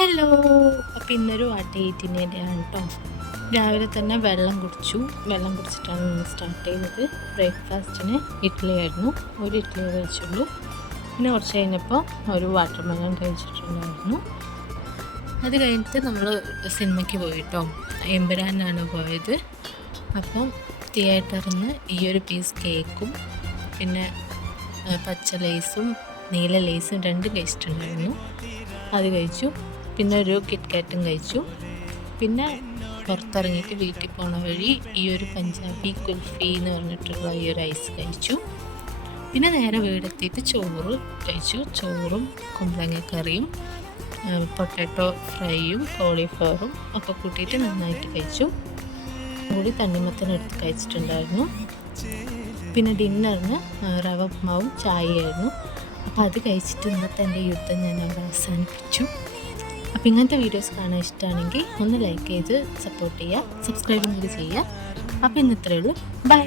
Hello. അപ്പോൾ ഇന്നൊരു വാട്ടേറ്റിൻ്റെയാണ് കേട്ടോ. രാവിലെ തന്നെ വെള്ളം കുടിച്ചിട്ടാണ് ഇന്ന് സ്റ്റാർട്ട് ചെയ്തത്. ബ്രേക്ക്ഫാസ്റ്റിന് ഇഡ്ഡലി ആയിരുന്നു. ഒരു ഇഡ്ഡലി കഴിച്ചുള്ളൂ. പിന്നെ കുറച്ച് കഴിഞ്ഞപ്പോൾ ഒരു വാട്ടർമെലൺ കഴിച്ചിട്ടുണ്ടായിരുന്നു. അത് കഴിഞ്ഞിട്ട് നമ്മൾ സിനിമയ്ക്ക് പോയിട്ടോ. എമ്പുരാനാണ് പോയത്. അപ്പം തിയേറ്ററിൽ നിന്ന് ഈ ഒരു പീസ് കേക്കും പിന്നെ പച്ച ലേസും നീല ലേസും രണ്ടും കഴിച്ചിട്ടുണ്ടായിരുന്നു. അത് കഴിച്ചു. പിന്നെ ഒരു കിറ്റ്കാറ്റും കഴിച്ചു. പിന്നെ പുറത്തിറങ്ങിയിട്ട് വീട്ടിൽ പോണ വഴി ഈ ഒരു പഞ്ചാബി കുൽഫി എന്ന് പറഞ്ഞിട്ടുള്ള ഈ ഒരു ഐസ് കഴിച്ചു. പിന്നെ നേരെ വീടെത്തിയിട്ട് ചോറ് കഴിച്ചു. ചോറും കുമ്പളങ്ങക്കറിയും പൊട്ടാറ്റോ ഫ്രൈയും കോളിഫ്ലവറും ഒക്കെ കൂട്ടിയിട്ട് നന്നായിട്ട് കഴിച്ചു. കൂടി തണ്ണിമത്തനെടുത്ത് കഴിച്ചിട്ടുണ്ടായിരുന്നു. പിന്നെ ഡിന്നറിന് റവ ഉപ്മാവും ചായയായിരുന്നു. അപ്പോൾ അത് കഴിച്ചിട്ട് ഇന്നത്തെ എൻ്റെ യുദ്ധം ഞാൻ അവിടെ അവസാനിപ്പിച്ചു. അപ്പോൾ ഇങ്ങനത്തെ വീഡിയോസ് കാണാൻ ഇഷ്ടമാണെങ്കിൽ ഒന്ന് ലൈക്ക് ചെയ്ത് സപ്പോർട്ട് ചെയ്യുക, സബ്സ്ക്രൈബും കൂടി ചെയ്യുക. അപ്പോൾ ഇന്ന് ഇത്രയേ ഉള്ളൂ. ബൈ.